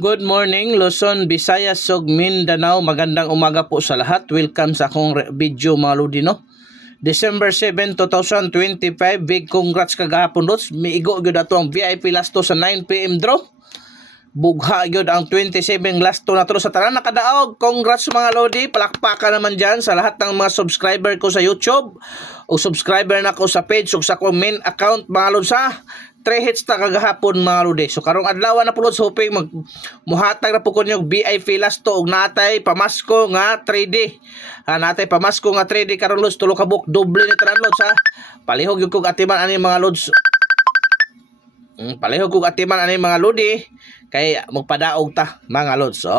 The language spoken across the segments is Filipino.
Good morning, Luzon, Visayas, Sog, Mindanao. Magandang umaga po sa lahat. Welcome sa akong video mga lodi, no? December 7, 2025. Big congrats kagahapon, Lods. Miigo gyud ato ang VIP last to sa 9 PM draw. Bugha gyud ang 27 last to na to sa tanan nakadaog. Congrats mga lodi. Palakpakan naman dyan sa lahat ng mga subscriber ko sa YouTube o subscriber na ko sa page o sa akong main account mga lods ha. 3 hits ta kagahapon mga lodi. So karong adlaw na pulod hoping muhatag na po ko yung VIP last to og natay pamasko nga 3D. Natay pamasko nga 3D karon lods tulo ka book doble ni tanan lods ha. Palihog yung kog atiman ani mga lods. Palihog kog atiman ani mga lodi kay magpadaog ta mga lods. So,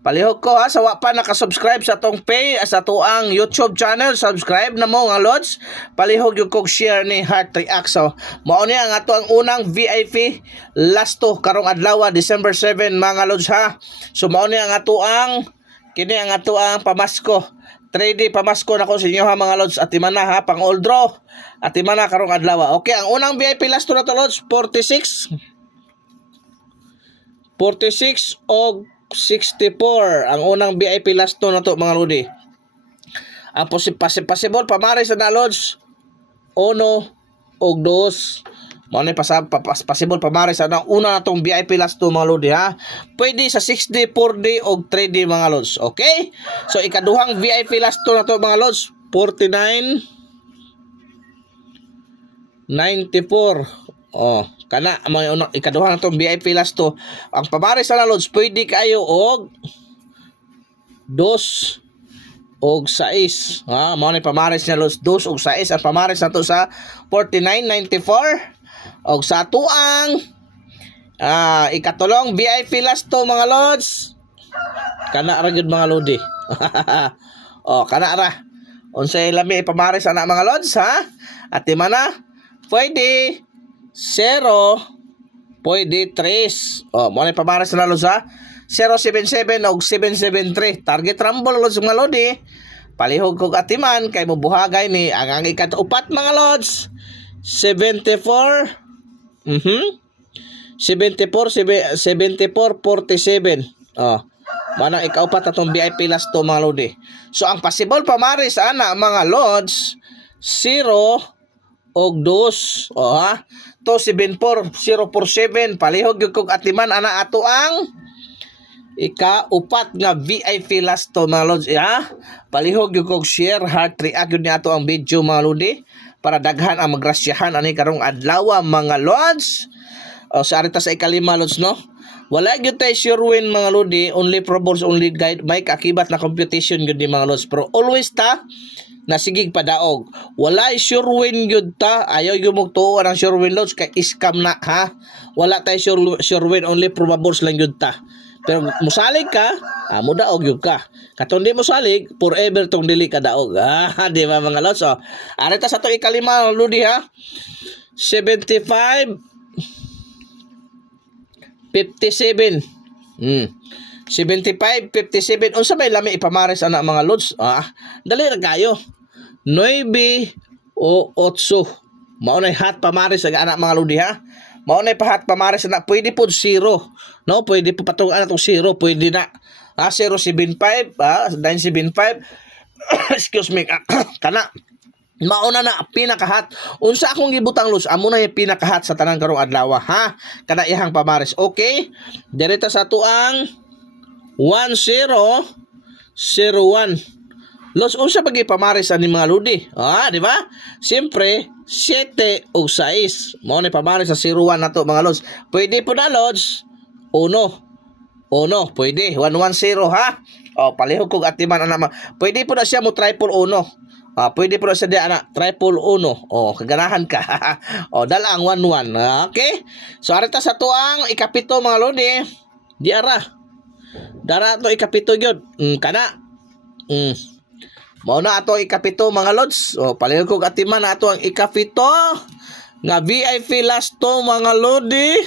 palihog ko ha sa wa pa naka-subscribe sa tong sa tuang YouTube channel, subscribe na mo mga lods. Palihog yung kog share ni Heart React. So, mao ni ang ato ang unang VIP last to karong adlaw December 7 mga lods ha. So mao ni ang ato ang kini ang ato ang pamasko 3D pamasko na ko sa inyo ha mga lods. Atiman na ha pang all draw. Atiman na karong adlaw. Okay, ang unang VIP last to na to lods 46 o 64 ang unang VIP last to na to mga lodi. Ang possible pamari sa na lods 1 o 2 mao ni possible pamari sa na una na tong VIP last to mga lodi ha. Pwede sa 6D, 4D o 3D mga lods. Okay? So ikaduhang VIP last to na to mga lods 49 94. Kana ang ikaduha na tong VIP last to. Ang pamari sa lods pwede kayo og 2 og 6. Mao ni pamaris na lods 2 og 6 ang pamaris na to sa 49.94 og sa tuang ikatulong VIP last to mga lods. Kana ra gyud mga lodi. Kana ra. Unsay lami pamaris ana mga lods ha? At mana pwede 0, pwede 3. Mao ni pamaris na lods ha. 077 og 773. Target rumble lods mga lodi. Palihog kog atiman kay mobuhagay ni ang ikatupat mga lods. 74 47. Manang ikaupat atong VIP last to mga lodi. So ang possible pamaris ana mga lods 0 og 2. Ha. 274 047 palihog gyud kog atiman ana ato ang ikaupat nga VIP last to mga lods ha. Palihog gyud kog share heart react gyud ni ato ang video mga lodi para daghan ang magrasyahan ani karong adlaw mga lods. Sa arita sa ikalima lods no. Wala gyud tay sure win mga lodi, only pro balls only guide may kakibat na computation gyud ni mga lods pero always ta nasigig padaog. Wala sure win gyud ta, ayaw gyud mo tuo ang sure win lods kay scam na ha. Wala tay sure win, only probables lang gyud ta. Pero musalig ka, mudaog gyud ka. Katong di musalig, forever tong dili ka daog. Di ba mga lods? Arita sa to ikalima lodi ha. 75 57. 75 57 unsa may lami ipamaris ana mga lods? Dali ra kayo. 9 o 8. Mao nay hat pamaris sa ana mga lodi ha. Mao nay pahat pamaris na pwede pod 0. No, pwede po patong ana tong 0, pwede na. 075, 975. Excuse me. Kana mauna na pinakahat. Unsa akong gibutang lods, amo na yung pinakahat sa tanang karong adlaw ha. Kana ihang pamaris. Okay? Direta sa tuang 1001. Los unsa pagi pamaris ani mga lodi? Di ba? Siyempre 7 o 6. Mao ni pamaris sa 01 nato mga lods. Pwede po na lods 1. Pwede 110 ha. Palihog kog atiman ana. Pwede po na siya mo triple 1. Pwede po na siya di ana triple 1. Kaganahan ka. Dalang 11. Okay? So arita sa tuang ikapito mga lodi. Di ara. Dara to ikapito gyud. Kana. Mao na ato ikapito mga lods. Palihog kog atiman na ato ang ikapito nga VIP last to mga lodi.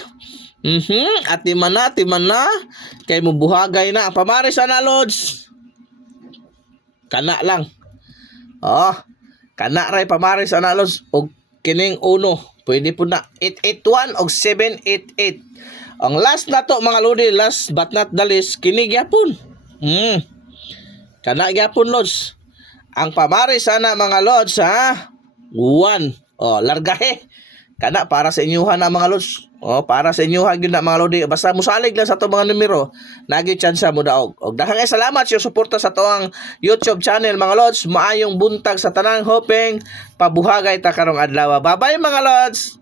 Atiman na kay mubuhagay na ang pamaris ana lods. Kana lang. Kana ray pamaris ana lods og kining 1. Pwede po na 881 og 788. Ang last na to mga lodi, last but not the least, kini gyapon. Kana gyapon lods. Ang pamari sana mga lods ha. 1. Largahe. Kana para sa inyuhan na mga lods. Para sa inyuhan gyud na mga lodi. Basta musalig lang sa to mga numero, nagi tsansa mo daog. Og daghang salamat sa suporta sa to ang YouTube channel mga lods. Maayong buntag sa tanang, hoping pabuhagay ta karong adlaw. Bye-bye mga lods.